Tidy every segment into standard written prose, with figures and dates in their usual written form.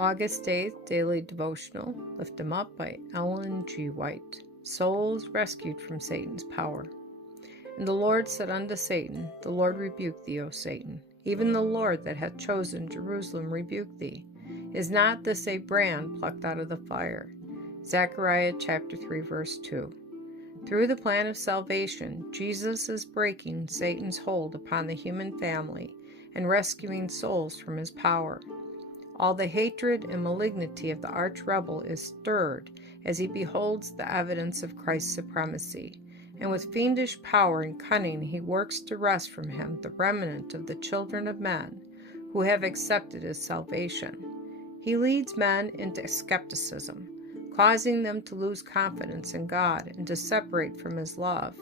August 8th, Daily Devotional, Lift 'em Up by Ellen G. White. Souls rescued from Satan's power. And the Lord said unto Satan, The Lord rebuke thee, O Satan. Even the Lord that hath chosen Jerusalem rebuke thee. Is not this a brand plucked out of the fire? Zechariah chapter 3, verse 2. Through the plan of salvation, Jesus is breaking Satan's hold upon the human family and rescuing souls from his power. All the hatred and malignity of the arch-rebel is stirred as he beholds the evidence of Christ's supremacy, and with fiendish power and cunning he works to wrest from him the remnant of the children of men who have accepted his salvation. He leads men into skepticism, causing them to lose confidence in God and to separate from his love.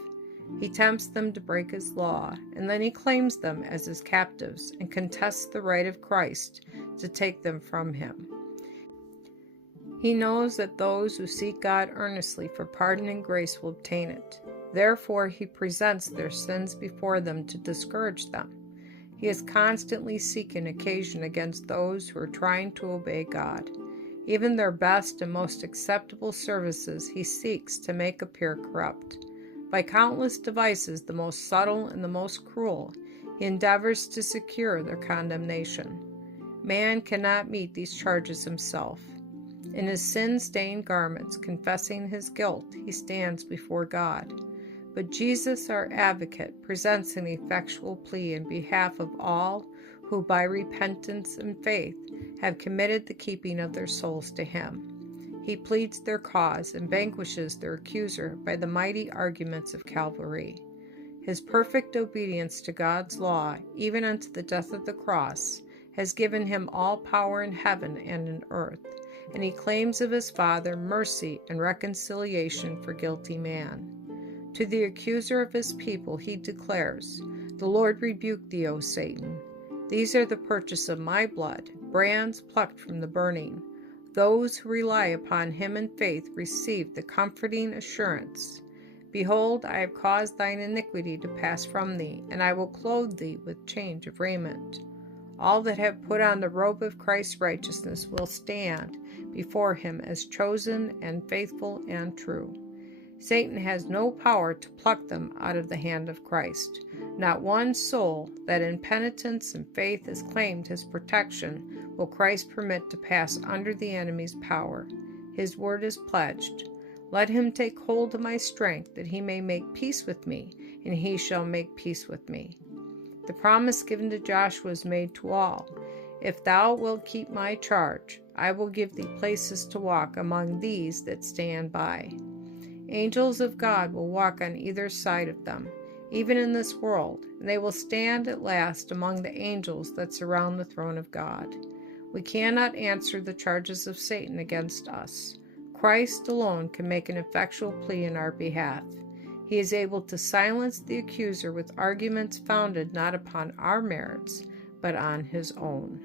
He tempts them to break his law, and then he claims them as his captives and contests the right of Christ to take them from him. He knows that those who seek God earnestly for pardon and grace will obtain it. Therefore, he presents their sins before them to discourage them. He is constantly seeking occasion against those who are trying to obey God. Even their best and most acceptable services he seeks to make appear corrupt. By countless devices, the most subtle and the most cruel, he endeavors to secure their condemnation. Man cannot meet these charges himself. In his sin-stained garments, confessing his guilt, he stands before God. But Jesus, our advocate, presents an effectual plea in behalf of all who by repentance and faith have committed the keeping of their souls to him. He pleads their cause and vanquishes their accuser by the mighty arguments of Calvary. His perfect obedience to God's law, even unto the death of the cross, has given him all power in heaven and in earth, and he claims of his Father mercy and reconciliation for guilty man. To the accuser of his people he declares, The Lord rebuke thee, O Satan. These are the purchase of my blood, brands plucked from the burning. Those who rely upon him in faith receive the comforting assurance, Behold, I have caused thine iniquity to pass from thee, and I will clothe thee with change of raiment. All that have put on the robe of Christ's righteousness will stand before him as chosen and faithful and true. Satan has no power to pluck them out of the hand of Christ. Not one soul that in penitence and faith has claimed his protection will Christ permit to pass under the enemy's power. His word is pledged. Let him take hold of my strength, that he may make peace with me, and he shall make peace with me. The promise given to Joshua is made to all. If thou wilt keep my charge, I will give thee places to walk among these that stand by. Angels of God will walk on either side of them, even in this world, and they will stand at last among the angels that surround the throne of God. We cannot answer the charges of Satan against us. Christ alone can make an effectual plea in our behalf. He is able to silence the accuser with arguments founded not upon our merits, but on his own.